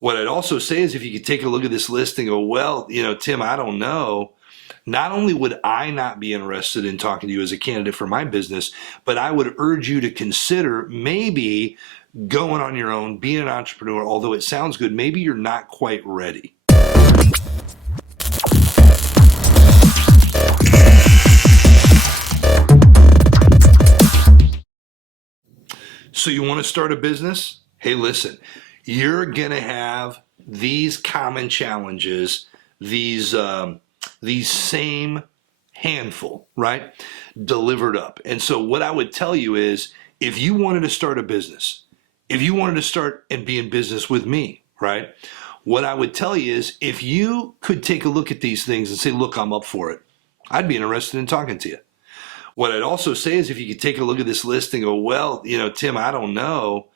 What I'd also say is if you could take a look at this list and go, well, Tim, I don't know. Not only would I not be interested in talking to you as a candidate for my business, but I would urge you to consider maybe going on your own, being an entrepreneur. Although it sounds good, maybe you're not quite ready. So you want to start a business? Hey, listen, you're going to have these common challenges, these same handful, right? Delivered up. And so what I would tell you is if you wanted to start a business, if you wanted to start and be in business with me, right? What I would tell you is if you could take a look at these things and say, look, I'm up for it, I'd be interested in talking to you. What I'd also say is if you could take a look at this list and go, well, Tim, I don't know.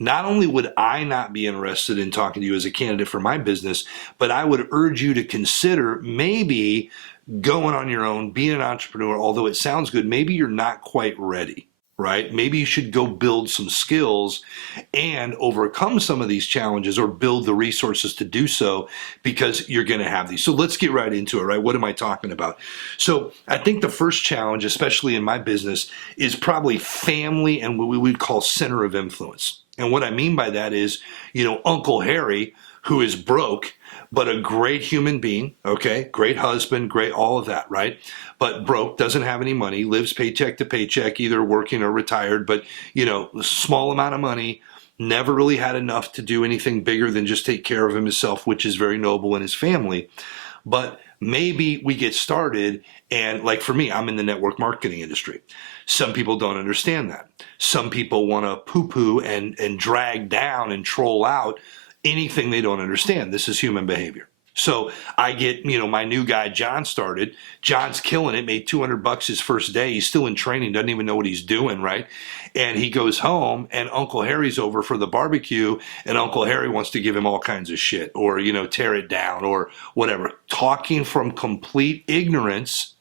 Not only would I not be interested in talking to you as a candidate for my business, but I would urge you to consider maybe going on your own, being an entrepreneur. Although it sounds good, maybe you're not quite ready, right? Maybe you should go build some skills and overcome some of these challenges or build the resources to do so because you're going to have these. So let's get right into it, right? What am I talking about? So I think the first challenge, especially in my business, is probably family and what we would call center of influence. And what I mean by that is, Uncle Harry, who is broke, but a great human being, okay? Great husband, great all of that, right? But broke, doesn't have any money, lives paycheck to paycheck, either working or retired, but, small amount of money, never really had enough to do anything bigger than just take care of himself, which is very noble, in his family. But maybe we get started, and like for me, I'm in the network marketing industry. Some people don't understand that. Some people want to poo-poo and drag down and troll out anything they don't understand. This is human behavior. So I get, my new guy, John, started. John's killing it, made $200 his first day. He's still in training, doesn't even know what he's doing, right? And he goes home and Uncle Harry's over for the barbecue and Uncle Harry wants to give him all kinds of shit or, tear it down or whatever. Talking from complete ignorance.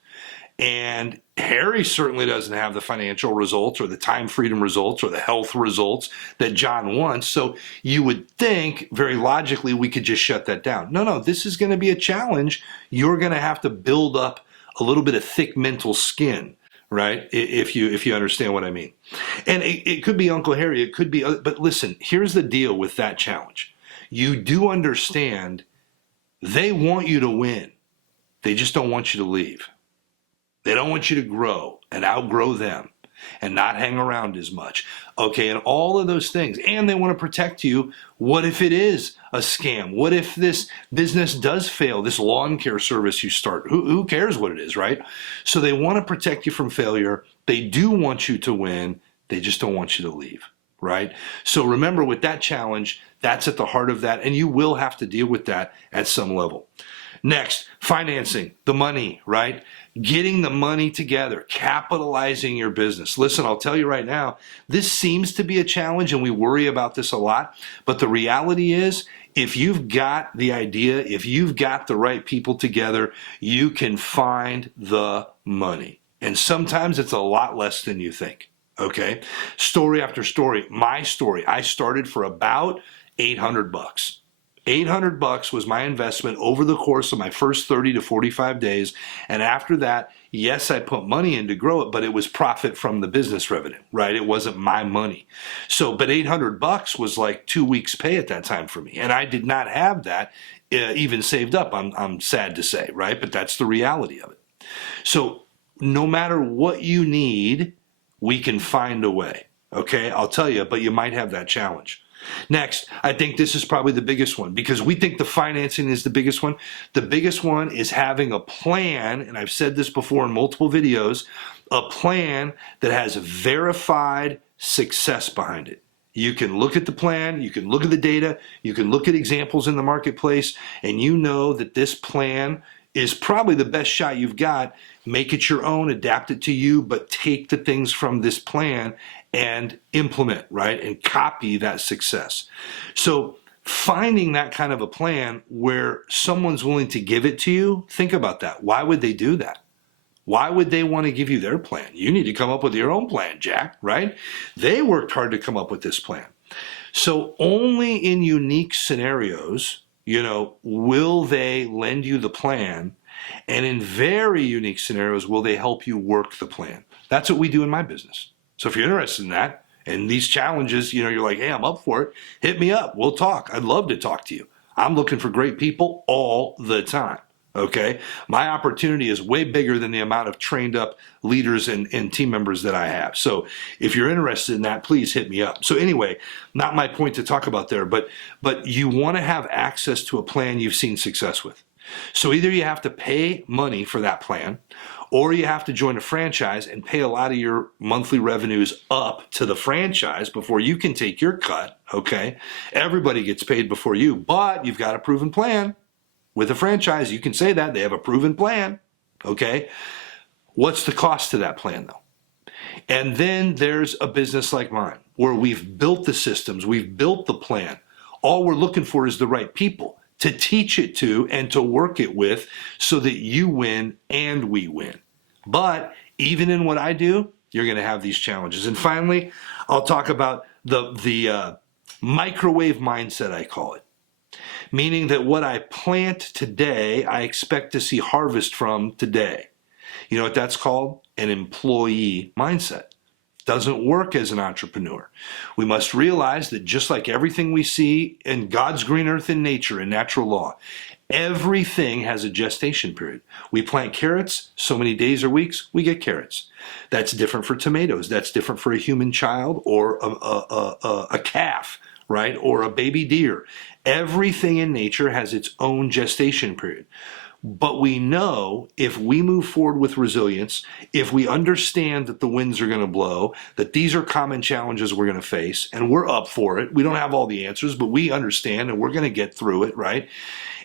And Harry certainly doesn't have the financial results or the time freedom results or the health results that John wants. So you would think very logically we could just shut that down. No, this is going to be a challenge. You're going to have to build up a little bit of thick mental skin, right? If you understand what I mean. And it could be Uncle Harry, it could be, but listen, here's the deal with that challenge. You do understand they want you to win. They just don't want you to leave. They don't want you to grow and outgrow them and not hang around as much. Okay, and all of those things. And they want to protect you. What if it is a scam? What if this business does fail, this lawn care service you start? Who cares what it is, right? So they want to protect you from failure. They do want you to win. They just don't want you to leave, right? So remember, with that challenge, that's at the heart of that. And you will have to deal with that at some level. Next, financing, the money, right? Getting the money together, capitalizing your business. Listen, I'll tell you right now, this seems to be a challenge and we worry about this a lot. But the reality is, if you've got the idea, if you've got the right people together, you can find the money. And sometimes it's a lot less than you think, okay? Story after story. My story, I started for about $800. $800 was my investment over the course of my first 30 to 45 days. And after that, yes, I put money in to grow it, but it was profit from the business revenue, right? It wasn't my money. So, but $800 was like 2 weeks' pay at that time for me. And I did not have that even saved up, I'm sad to say, right? But that's the reality of it. So no matter what you need, we can find a way, okay? I'll tell you, but you might have that challenge. Next, I think this is probably the biggest one because we think the financing is the biggest one. The biggest one is having a plan, and I've said this before in multiple videos, a plan that has verified success behind it. You can look at the plan, you can look at the data, you can look at examples in the marketplace, and you know that this plan is probably the best shot you've got. Make it your own, adapt it to you, but take the things from this plan and implement, right? And copy that success. So finding that kind of a plan where someone's willing to give it to you, think about that. Why would they do that? Why would they want to give you their plan? You need to come up with your own plan, Jack, right? They worked hard to come up with this plan. So only in unique scenarios, will they lend you the plan, and in very unique scenarios, will they help you work the plan? That's what we do in my business. So if you're interested in that and these challenges, you're like, hey, I'm up for it, hit me up. We'll talk. I'd love to talk to you. I'm looking for great people all the time. Okay. My opportunity is way bigger than the amount of trained up leaders and team members that I have. So if you're interested in that, please hit me up. So anyway, not my point to talk about there, but you want to have access to a plan you've seen success with. So either you have to pay money for that plan, or you have to join a franchise and pay a lot of your monthly revenues up to the franchise before you can take your cut. Okay. Everybody gets paid before you, but you've got a proven plan. With a franchise, you can say that they have a proven plan. Okay. What's the cost to that plan though? And then there's a business like mine where we've built the systems, we've built the plan. All we're looking for is the right people to teach it to and to work it with so that you win and we win. But even in what I do, you're going to have these challenges. And finally, I'll talk about the microwave mindset, I call it. Meaning that what I plant today, I expect to see harvest from today. You know what that's called? An employee mindset. Doesn't work as an entrepreneur. We must realize that just like everything we see in God's green earth and nature and natural law, everything has a gestation period. We plant carrots, so many days or weeks, we get carrots. That's different for tomatoes. That's different for a human child or a calf, right? Or a baby deer. Everything in nature has its own gestation period. But we know if we move forward with resilience, if we understand that the winds are going to blow, that these are common challenges we're going to face, and we're up for it. We don't have all the answers, but we understand and we're going to get through it, right?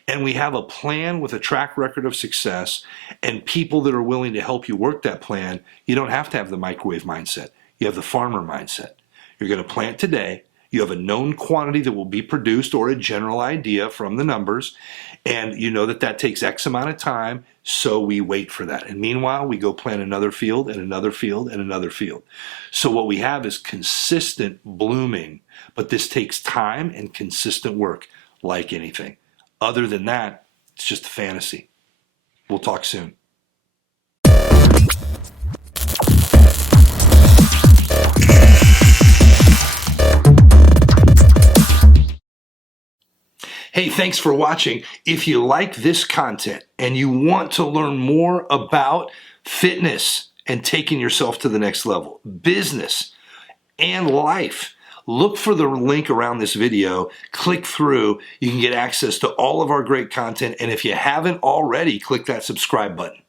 And we have a plan with a track record of success and people that are willing to help you work that plan. You don't have to have the microwave mindset. You have the farmer mindset. You're going to plant today. You have a known quantity that will be produced or a general idea from the numbers. And you know that that takes X amount of time, so we wait for that. And meanwhile, we go plant another field and another field and another field. So what we have is consistent blooming, but this takes time and consistent work like anything. Other than that, it's just a fantasy. We'll talk soon. Hey, thanks for watching. If you like this content and you want to learn more about fitness and taking yourself to the next level, business and life, look for the link around this video, click through, you can get access to all of our great content, and if you haven't already, click that subscribe button.